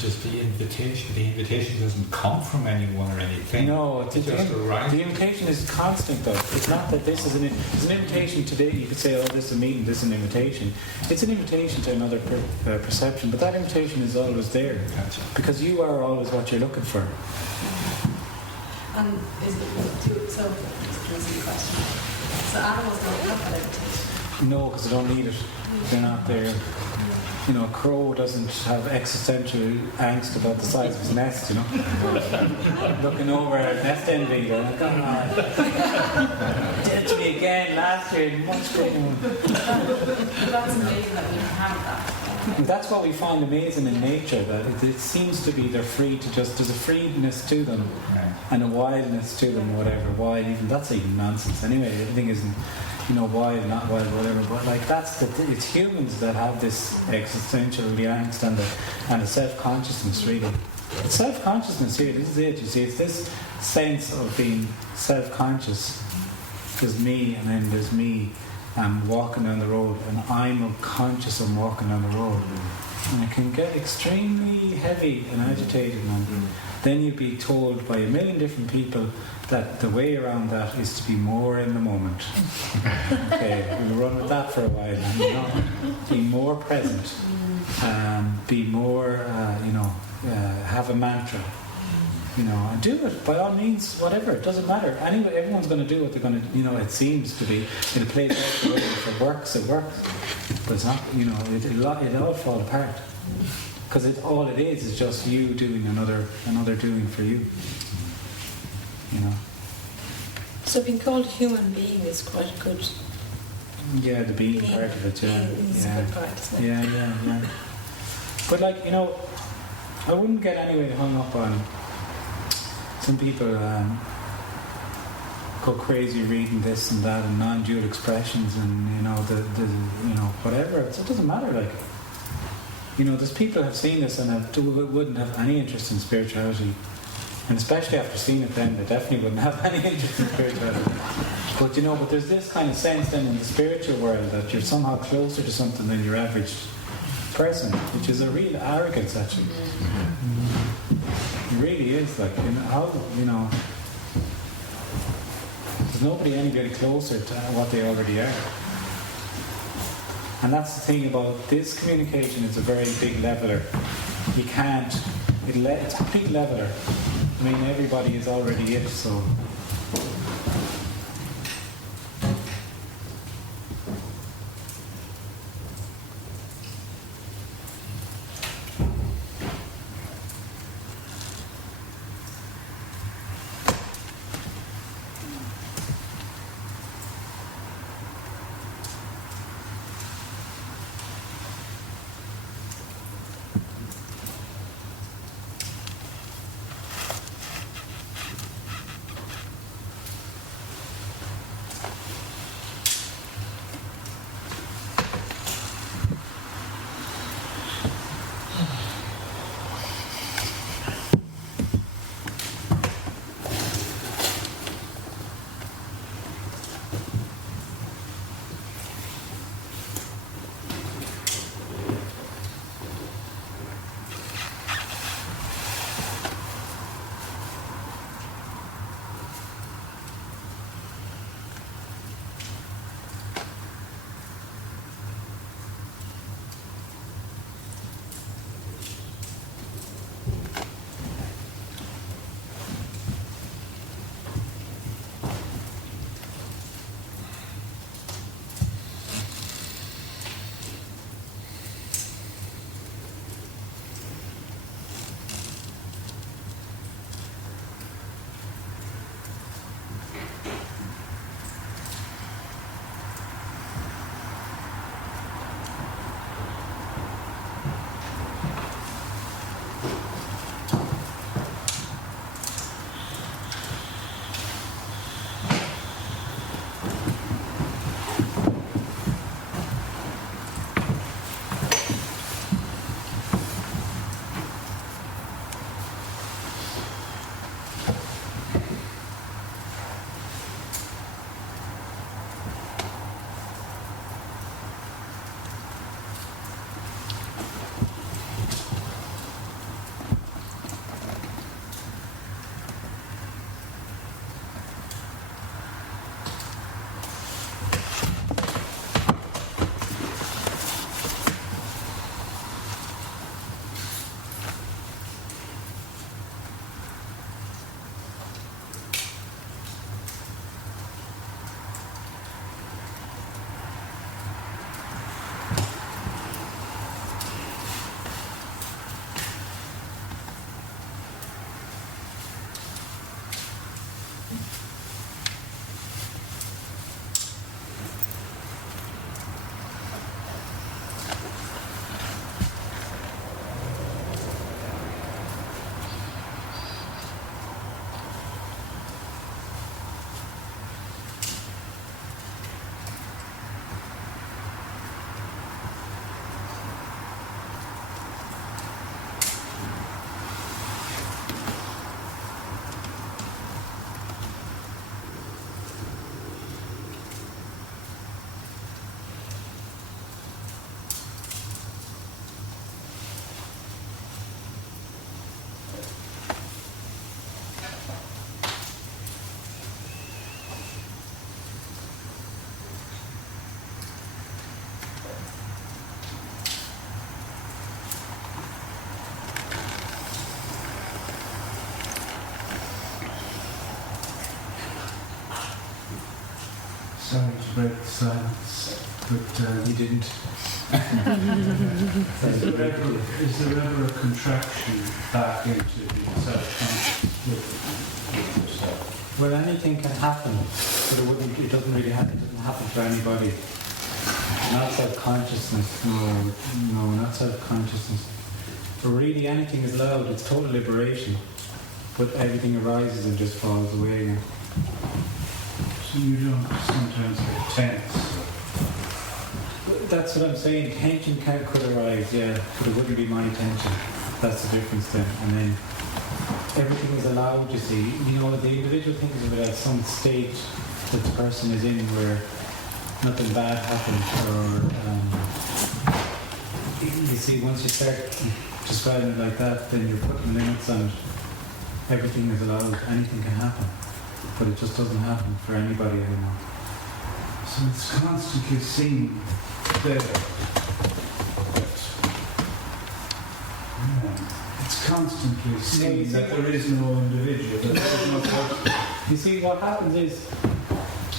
just the invitation. The invitation doesn't come from anyone or anything. No, it just arrives. The invitation is constant, though. It's not that this is it's an invitation today. You could say, "Oh, this is a meeting. This is an invitation." It's an invitation to another perception, but that invitation is always there, Gotcha. because you are always what you're looking for. And is it so? Just a question. So animals don't have that invitation. No, because they don't need it. They're not there. You know, a crow doesn't have existential angst about the size of his nest, you know. Looking over at nest envy, they're like, did it to me again last year, much greater. That's amazing that we have that. And that's what we find amazing in nature, that it seems to be they're free to just, there's a freeness to them, Right. and a wildness to them, whatever. Wild, even that's even nonsense. Anyway, everything isn't, you know, wild, not wild, whatever. But like it's humans that have this existential angst and a self-consciousness, really. It's self-consciousness here. This is it. You see, it's this sense of being self-conscious. There's me, and then there's me. I'm walking down the road, and I'm conscious I'm walking down the road, and it can get extremely heavy and agitated, and then you'll be told by a million different people that the way around that is to be more in the moment. Okay, we'll run with that for a while, and, you know, be more present, be more, have a mantra. You know, and do it by all means, whatever, it doesn't matter. Anyway, everyone's going to do what they're going to, you know, it seems to be. It'll play out the way if it works, but it's not, you know, it'll all fall apart. Because all it is just you doing another doing for you. You know. So being called human being is quite good. Yeah, the being part of it, yeah. It's a good part, isn't it? Yeah. But like, you know, I wouldn't get anyway hung up on. Some people go crazy reading this and that and non-dual expressions and, you know, the you know, whatever. So it doesn't matter. Like, you know, there's people who have seen this and wouldn't have any interest in spirituality, and especially after seeing it, then they definitely wouldn't have any interest in spirituality. But you know, there's this kind of sense then in the spiritual world that you're somehow closer to something than your average person, which is a real arrogance, actually. It really is. Like, you know, how, you know, there's nobody anybody closer to what they already are. And that's the thing about this communication. It's a very big leveler. You can't. It's a complete leveler. I mean, everybody is already it. So. Sorry to break the silence, but You didn't. is there ever a contraction back into the self-conscious with yourself? Well, anything can happen, but it doesn't really happen. It doesn't happen to anybody. Not self-consciousness. No, not self-consciousness. But really, anything is allowed. It's total liberation. But everything arises and just falls away again. So you don't sometimes get tense? That's what I'm saying. Tension could arise, yeah, but it wouldn't be my tension. That's the difference then. And then everything is allowed, you see. You know, the individual thinks of it as some state that the person is in where nothing bad happens, or you see, once you start describing it like that, then you're putting limits on it. Everything is allowed. Anything can happen, but it just doesn't happen for anybody anymore. So it's constantly seen there. It's constantly seen that there is no individual, that there is no person. You see, what happens is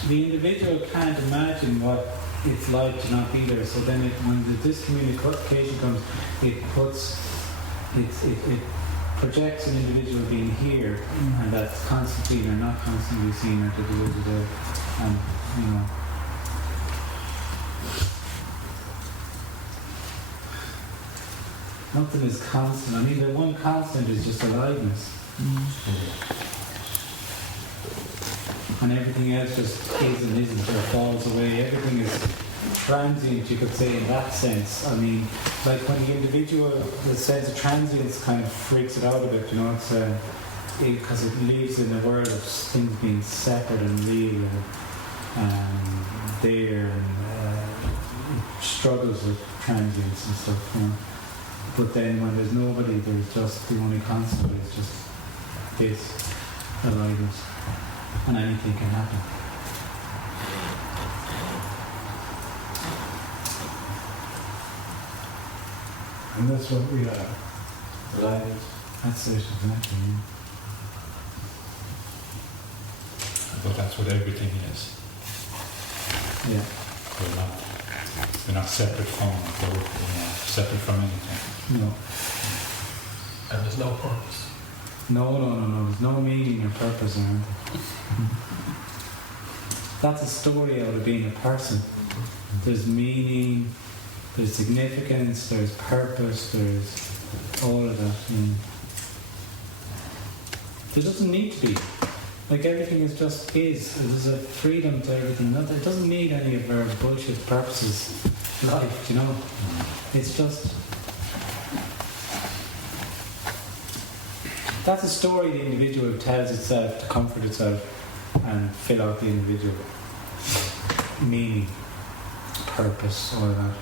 the individual can't imagine what it's like to not be there. So then, when the discommunication comes, it projects an individual being here, and that's constantly or not constantly seen, or and you know. Nothing is constant. I mean, the one constant is just aliveness. And everything else just is and isn't, or falls away. Everything is transient, you could say, in that sense. I mean, like when the individual that says a transience kind of freaks it out a bit, you know, it's because it lives in a world of things being separate and real and there, and it struggles with transience and stuff, you know. But then when there's nobody, there's just the only constant is just this aliveness, and anything can happen. And that's what we are. Alive. That's it, exactly. But that's what everything is. Yeah. We're not separate from it, we're separate from anything. No. And there's no purpose. No. There's no meaning or purpose in anything. That's a story out of being a person. There's meaning, there's significance, there's purpose, there's all of that. There doesn't need to be. Like everything is just is. There's a freedom to everything. It doesn't need any of our bullshit purposes. Life, you know. It's just. That's a story the individual tells itself to comfort itself and fill out the individual meaning, purpose, all of that.